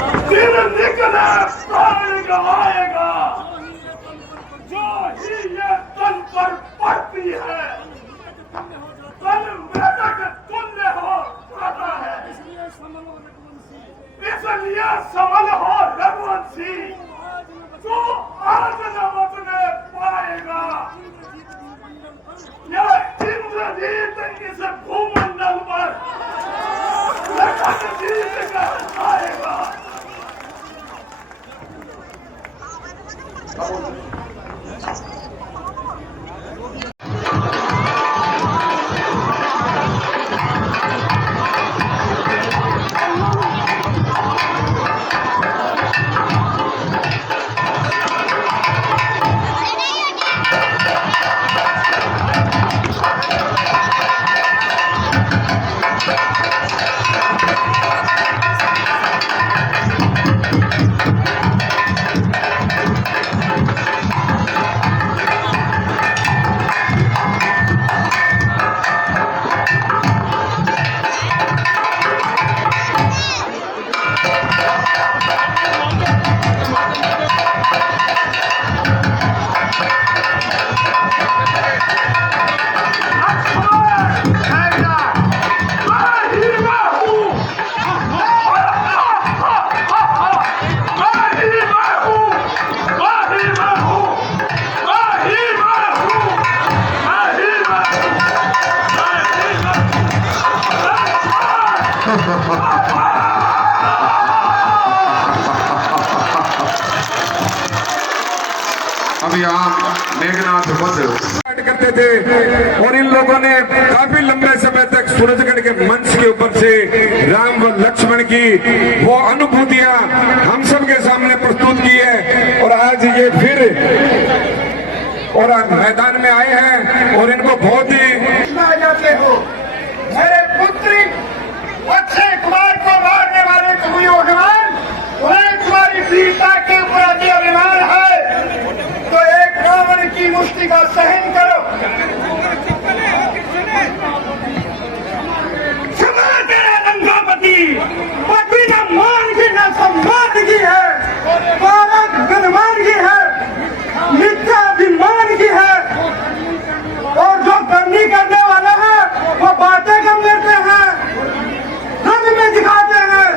दिन निकले प्राण गवाएगा, जो ही ये तन पर पड़ती है तन मृतक तुल्य हो जाता है। इसलिए समल हो रघुवंशी, जो आज न बचने पाएगा। यह इंद्रजीत इस भूमंडल पर लखन जीत कर आएगा। अभी आप मेघनाथ वध करते थे और इन लोगों ने काफी लंबे समय तक सूरजगढ़ के मंच के ऊपर से राम व लक्ष्मण की वो अनुभूतियां हम सब के सामने प्रस्तुत की है। और आज ये फिर और मैदान में आए हैं और इनको बहुत ही जाते हो। मेरे पुत्री अक्षय कुमार को मारने वाले कुयुगमान, उन्हें तुम्हारी वीरता के ऊपर अभिमान है तो एक रावण की मुष्टि का सहन करो। क्षमा तेरा लंकापति, पति न मान की न सम्मान की है, भारत गणमान की है, मिथ्या अभिमान की है। और जो करनी करने वाला है वो बातें कम करते हैं, रण में दिखाते हैं।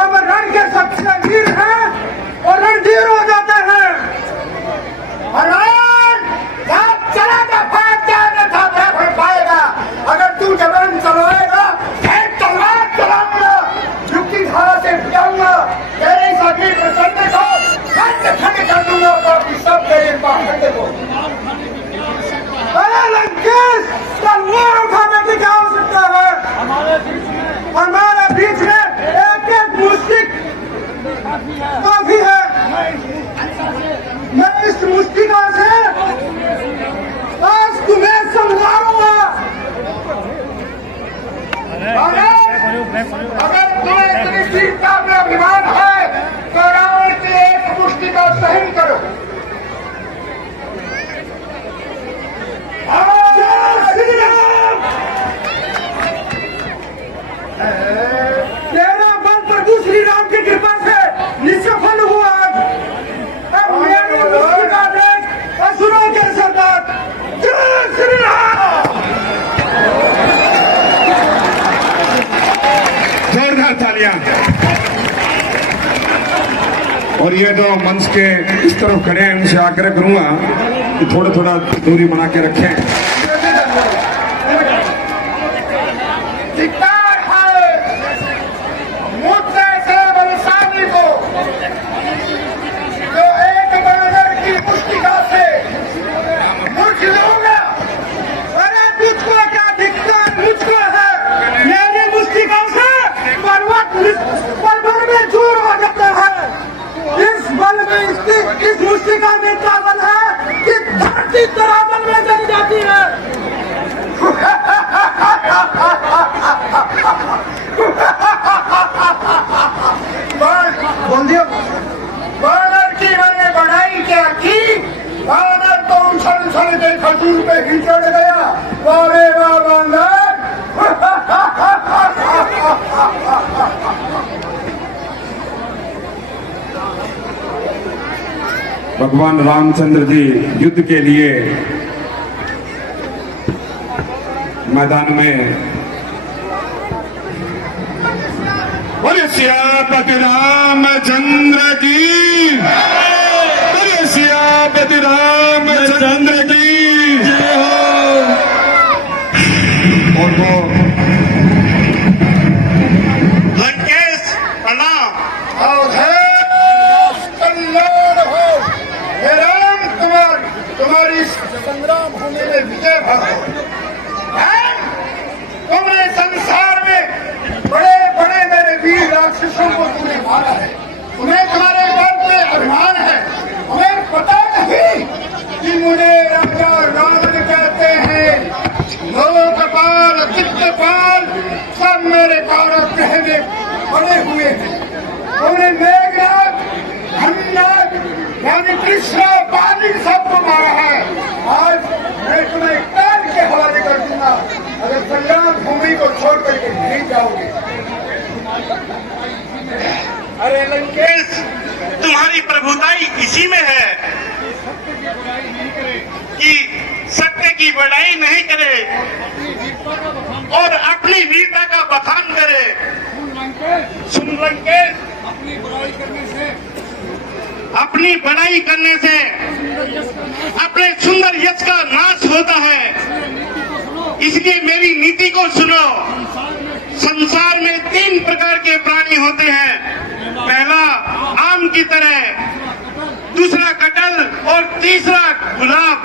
अब रण के सबसे वीर हैं और रणधीर हो जाते हैं। चला था पाएगा अगर तू जबरन चलवाएगा, तलवार चलाऊंगा, युक्ति धारा से जाऊंगा, तेरे इस अग्नि प्रचंड को खंड कर दूंगा, बाकी सब तेरे पाखंड को। अरे लंकेश, तलवार उठाने की क्या आवश्यकता है? हमारे बीच में एक एक मुश्किल काफी है। मैं इस मुश्किलों से आज तुम्हें समझाऊंगा। अगर तुम्हें इतनी वीरता में अभिमान है तो रावण की एक मुष्टि का सहन करो। तेरा बल प्रभु श्री राम की कृपा से निष्फल हुआ। अब मेरी मुष्टि का देख असुरों के सरदार जय श्री राम। जोरदार तालियां। और ये जो मंच के इस तरफ खड़े हैं उनसे आग्रह करूंगा कि थोड़ा थोड़ा दूरी बना के रखें। इस मुष्टिका में चावल है कि धरती तरावल में चली जाती है। बोल दियो। बानर की मैंने बढ़ाई क्या की? बानर तो उछल उछल के खजूर पे ही चढ़ गया। वारे वाह बानर। भगवान रामचंद्र जी युद्ध के लिए मैदान में। बोले सियापति रामचंद्र की, बोले सियापति रामचंद्र की जय हो। और वो लंकेश प्रणाम। कल्याण हो हे राम, तुम्हारी संग्राम भूमि में विजय भर हो। तुमने संसार में बड़े बड़े मेरे वीर राक्षसों को तुमने मारा है। तुम्हें तुम्हारे गर्व पे अभिमान है। तुम्हें पता नहीं कि मुझे राजा रावण कहते हैं। लोकपाल चित्रपाल सब मेरे कारागृह में पड़े हुए हैं। तुमने मेघनाथ धननाथ यानी कृष्ण पानी सबको मारा है। आज मैं तुम्हें काल के हवाले कर दूंगा अगर संग्राम भूमि को छोड़ करके नहीं जाओगे। अरे लंकेश, तुम्हारी प्रभुताई इसी में है कि सत्य की बड़ाई नहीं करे और अपनी वीरता का बखान करे। सुन लंकेश, अपनी बड़ाई करने से अपने सुंदर यश का नाश होता है। इसलिए मेरी नीति को सुनो। संसार में 3 प्रकार के प्राणी होते हैं। पहला आम की तरह, दूसरा कटहल और तीसरा गुलाब।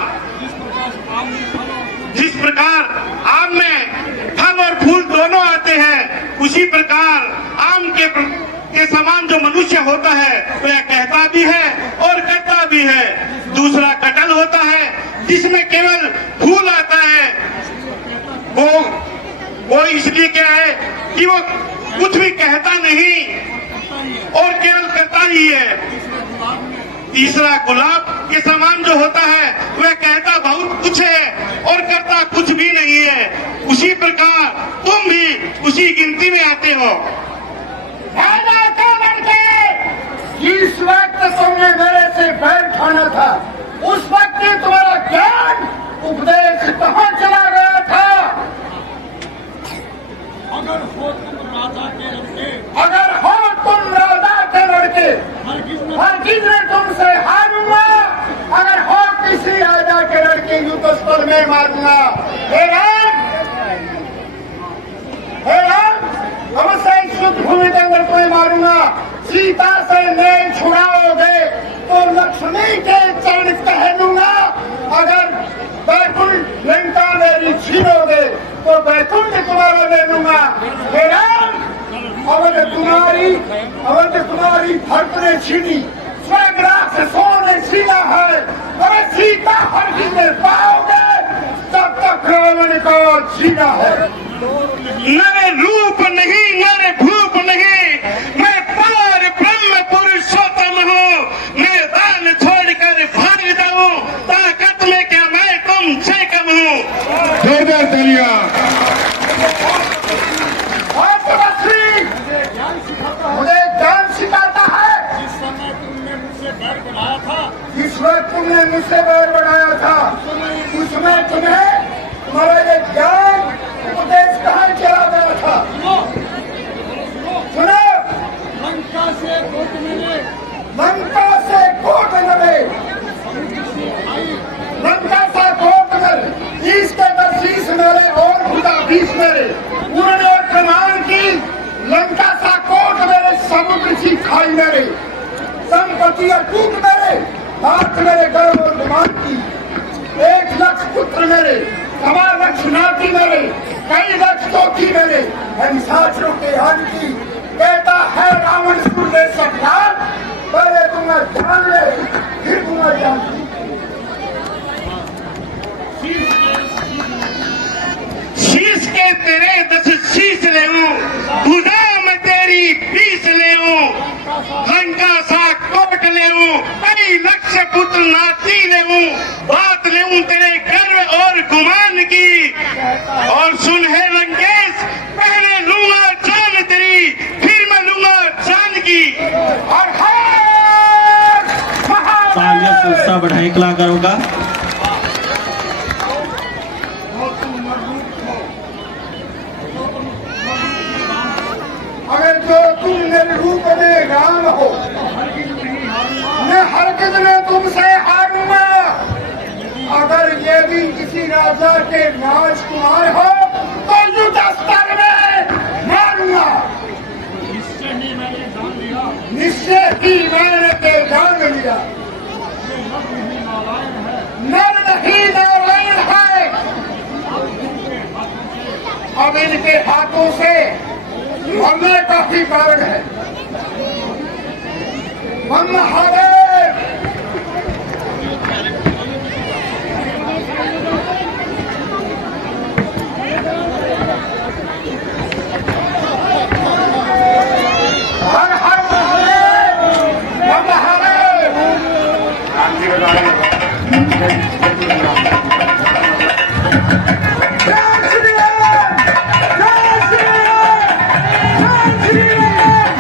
जिस प्रकार आम में फल और फूल दोनों आते हैं, उसी प्रकार आम के समान जो मनुष्य होता है वह कहता भी है और करता भी है। दूसरा कटहल होता है जिसमें केवल फूल आता है। वो इसलिए क्या है कि वो कुछ भी कहता नहीं और केवल करता ही है। तीसरा गुलाब के समान जो होता है वह कहता बहुत कुछ है और करता कुछ भी नहीं है। उसी प्रकार तुम भी उसी गिनती में आते हो। जिस वक्त तुमने मेरे से बैर खाना था उस वक्त तुम्हारा ज्ञान उपदेश कहाँ चला गया था? अगर हो तुम राजा के लड़के, हरगिज मैं तुमसे हारूंगा। अगर हो किसी राजा के लड़के युद्ध स्थल में मारूंगा। हे राम, अवश्य इस युद्ध भूमि के अंदर तुम्हें मारूंगा। सीता से नहीं छुड़ाओगे तो लक्ष्मी के चरण कह दूंगा। अगर बैकुंठ लंका मेरी छीनोगे तो बैकुंठ तुम्हारा ले लूंगा। हे राम, अवध तुम्हारी भक्त ने छीनी, स्वर्ग राक्षसों ने छीना है। अगर सीता हरगिज नहीं पाओगे तब तक रावण को छीना है। मेरे रूप नहीं, मेरे भूप नहीं, मैं पार ब्रह्म पुरुषोत्तम हूँ। मैदान छोड़कर भाग जाऊं, ताकत में क्या मैं तुमसे कम हूँ। जोरदार तालियां। मुझे ज्ञान सिखाता है। जिस वक्त तुमने मुझसे बैर बनाया था उसमें तुम्हारा ये ज्ञान उपदेश कहाँ चला गया था? सुनो, लंका से कोट मिले, लंका से कोट मिले, इसके 20 मेरे और खुदा 20 मेरे। उन्होंने प्रमाण की लंका सा कोट मेरे, समुद्र की खाई मेरे, संपत्ति अटूट मेरे, हाथ मेरे गर्भ और गुमान की। 1 लाख पुत्र मेरे, 1.25 लाख नाती मेरे, कई लाख चौकी मेरे, हिंसाचरों के हाथ की। कहता है रावण सुन ले सब जान, पहले दूंगा जान ले फिर दूंगा जान। शीश के तेरे 10 शीश ले गुदाम तेरी 20 ले लंका सा कोट ले कई लक्ष पुत्र नाती ले बात ले तेरे गर्व और गुमान की। और सुन है लंकेश, पहले लूंगा जान तेरी फिर मैं लूंगा जान की। और एक से उत्साह बढ़ाएं कलाकारों का। अगर जो तुम मेरे रूप में राम हो, मैं हरगिज़ में तुमसे हारूंगा। अगर ये भी किसी राजा के राजकुमार हो तो युद्ध स्तर में मारूंगा। निश्चय ही मैंने ते जान लिया, नर नहीं नारायण है। अब इनके हाथों से मरने का भी कारण है। महादेव हर हर महादेव, महादेव।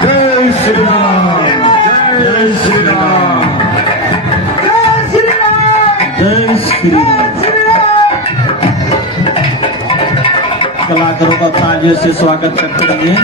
जय श्री राम, जय श्री राम, जय श्री राम। कलाकारों का तालियों से स्वागत करते रहिए।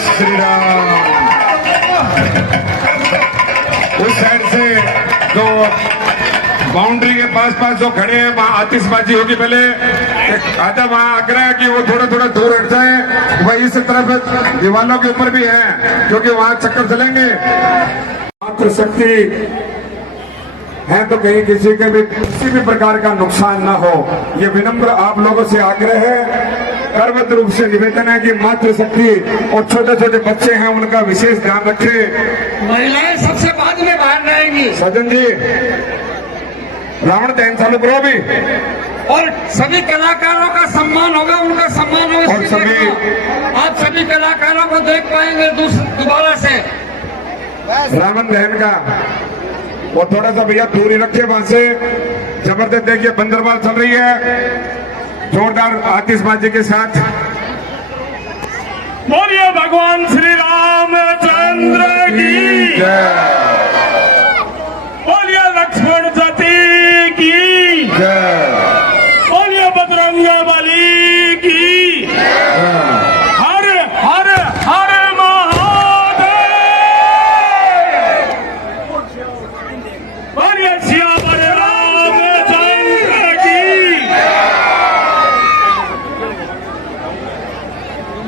श्री राम। उस साइड से जो बाउंड्री के पास जो खड़े हैं वहाँ आतिशबाजी होगी। पहले एक आधा वहाँ आग्रह कि वो थोड़ा थोड़ा दूर हट जाए। वही इस तरफ दीवालों के ऊपर भी है क्योंकि वहाँ चक्कर चलेंगे। मात्र शक्ति है तो कहीं किसी के भी किसी भी प्रकार का नुकसान ना हो, ये विनम्र आप लोगों से आग्रह है। गर्वत रूप से निवेदन है कि मातृशक्ति और छोटे छोटे बच्चे हैं उनका विशेष ध्यान रखें। महिलाएं सबसे बाद में बाहर रहेंगी। सजन जी रावण दहन चालू करो अभी। और सभी कलाकारों का सम्मान होगा, उनका सम्मान होगा। और सभी आप सभी कलाकारों को देख पाएंगे दोबारा से रावण दहन का। वो थोड़ा सा भैया दूरी रखे वहां से। जबरदस्त देखिए बंदरबाल चल रही है जोरदार आतिशबाजी के साथ। बोलिए भगवान श्री रामचंद्र की जय, बोलिए लक्ष्मण सती की जय, बोलिए बजरंग बली की। हर हर हर महादेव। बोलिए सियावर रामचंद्र की।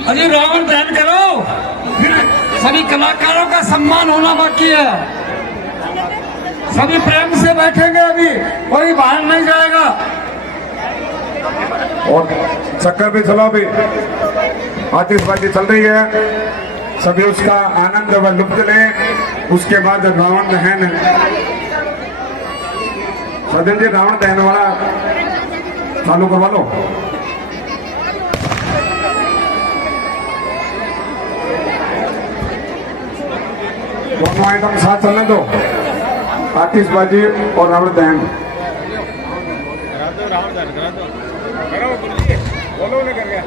अरे रावण दहन करो, फिर सभी कलाकारों का सम्मान होना बाकी है। सभी प्रेम से बैठेंगे, अभी कोई बाहर नहीं जाएगा। और चक्कर भी चलो अभी। आतिशबाजी चल रही है, सभी उसका आनंद व लुत्फ लें। उसके बाद रावण दहन। सजन जी रावण दहन वाला चालू करवा लो। दोनों आइटम साथ चलने दो, आतिशबाजी और रावण दहन। बोलो उन्हें कर गया।